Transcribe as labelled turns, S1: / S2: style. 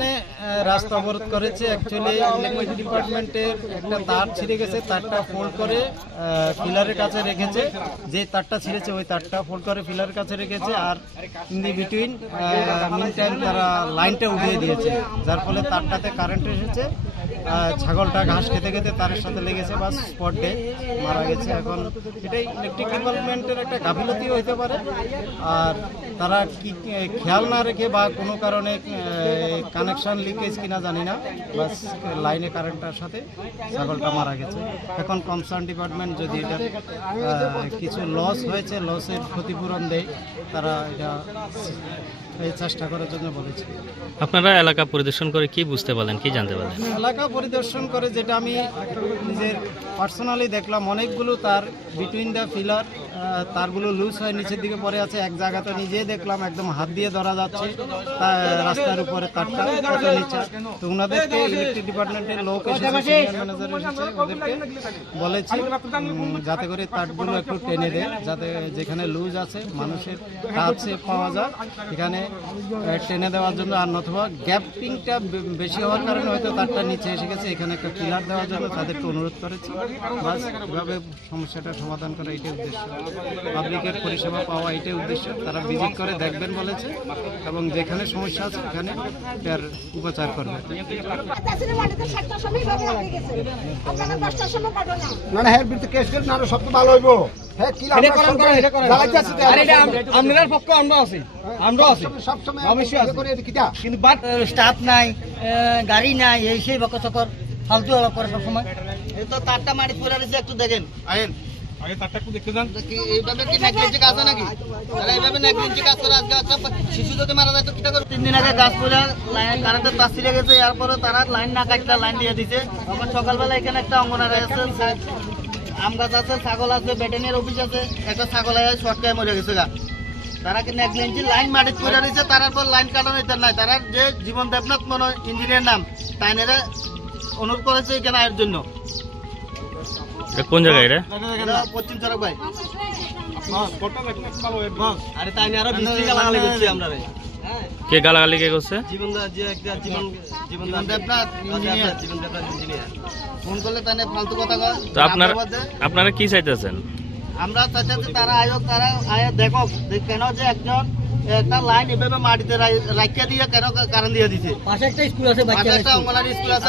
S1: এখানে আহ, রাস্তা অবরোধ করেছে। অ্যাকচুয়ালি ইলেকট্রিক ডিপার্টমেন্টের একটা তার ছিঁড়ে গেছে। তারটা ফোল্ড করে পিলারের কাছে রেখেছে। যে তারটা ছিঁড়েছে, ওই তারটা ফোল্ড করে পিলারের কাছে রেখেছে। আর in the between mean time তারা লাইনটা উঠিয়ে দিয়েছে। যার ফলে তারটাতে কারেন্ট এসেছে। ছাগলটা ঘাস খেতে খেতে তারের সাথে লেগেছে। বা স্পট মারা গেছে। এখন এটাই ইলেকট্রিক ডিপার্টমেন্টের একটা গাফিলতিও হতে পারে। আর তারা কি খেয়াল না রেখে বা কোনো কারণে কানেকশন লিকেজ কিনা জানি না বাস লাইনে কারেন্টটার সাথে ছাগলটা মারা গেছে। এখন কনসার্ন ডিপার্টমেন্ট যদি এটা কিছু লস হয়েছে লসের ক্ষতিপূরণ দেয় তারা এটা এই চেষ্টা করার জন্য বলেছে।
S2: আপনারা এলাকা পরিদর্শন করে কি বুঝতে পারলেন কি জানতে পারলেন?
S1: এলাকা পরিদর্শন করে যেটা আমি নিজের পার্সোনালি দেখলাম অনেকগুলো তার বিটুইন দ্য ফিলার তারগুলো লুজ হয়ে নিচের দিকে পড়ে আছে এক জায়গাতে নিজেই দেখলাম একদম হাত দিয়ে ধরা যাচ্ছে রাস্তার উপরে তারটা। কত নিচে তো ওনাদেরকে ইলেকট্রিক ডিপার্টমেন্টের লোক এসেছে সিনিয়র ম্যানেজার এসেছে ওদেরকে বলেছি যাতে করে তারগুলো একটু টেনে দেয় যাতে যেখানে লুজ আছে মানুষের কাছে পাওয়া যায় এখানে টেনে দেওয়ার জন্য আর নতুবা গ্যাপিংটা বেশি হওয়ার কারণে হয়তো তারটা নিচে এসে গেছে এখানে একটা পিলার দেওয়ার জন্য তাদেরকে অনুরোধ করেছি। বাস এভাবে সমস্যাটা সমাধান করা এটাই উদ্দেশ্য। পাবলিকের পরিষেবা পাওয়া এটাই উদ্দেশ্য। তারা ভিজিট করে দেখবেন বলেছে এবং যেখানে সমস্যা আছে সেখানে তার উপচার করবেন
S3: তাছাড়া মাটিতে সাতটার সময় ভাবে লাগিয়ে গেছে আপনারা দশটার সময় পাঠো না
S4: না না বিরুদ্ধে কেস করে না সব তো ভালো হইবো। কি আমরা জ্বালাইতে আছি তো
S5: আপনার পক্ষে আমরা আছি। আমরা আছি।
S4: সব সময়
S5: অবশ্যই আছে।
S4: করে এটি কিটা
S5: কিন্তু বাট
S6: স্টাফ নাই গাড়ি নাই এই সেই বকর চকর ফালতু করে সবসময়। এই তো তারটা মাটি পড়ে রয়েছে একটু দেখেন আইন
S5: আগে তারটা একটু দেখতে যান।
S6: এইভাবে কি কাজ হয় নাকি? তারা এইভাবে কাজ করে আজকে একটা শিশু যদি মারা যায় তো কিটা করে তিন দিন আগে গাছ পড়ে লাইন কারেন্টের তার ছিঁড়ে গেছে এরপরে তারা লাইন না কাটলে লাইন দিয়ে দিছে। তখন সকালবেলা এখানে একটা অঙ্গনারে আছে আম গাছ আছে ছাগল আছে ব্যাটেনের অফিস আছে একটা ছাগল আছে শর্টকায় মরে গেছে গা। তারা কি নেগলিজেন্সি লাইন মাটি পড়ে রয়েছে তারার পর লাইন কাটানো এটা নাই। তারা যে জীবন দেবনাথ মনে ইঞ্জিনিয়ার নাম তাইনেরা অনুরোধ করেছে এখানে আয়ের জন্য।
S2: এটা কোন জায়গায় এটা?
S6: পশ্চিম চরক ভাই।
S5: আরে তাই আরও বৃষ্টি গালাগালি করছি আমরা রে।
S2: কে গালাগালি কে করছে?
S5: Jibon Jibon Jibon
S6: Jibon Debnath engineer.
S5: Jibon Debnath engineer.
S6: Phone করলে তাহলে ফালতু কথা কয়।
S2: তো আপনার আপনারা কি চাইতেছেন?
S6: আমরা চাচ্ছি তারা আয়োগ তারা আয় দেখো কেন যে একজন একটা লাইন এভাবে মাটিতে রাখিয়ে দিয়ে কেন কারণ দিয়ে দিছে।
S7: পাশে একটা স্কুল আছে
S6: একটা অঙ্গনারী স্কুল আছে।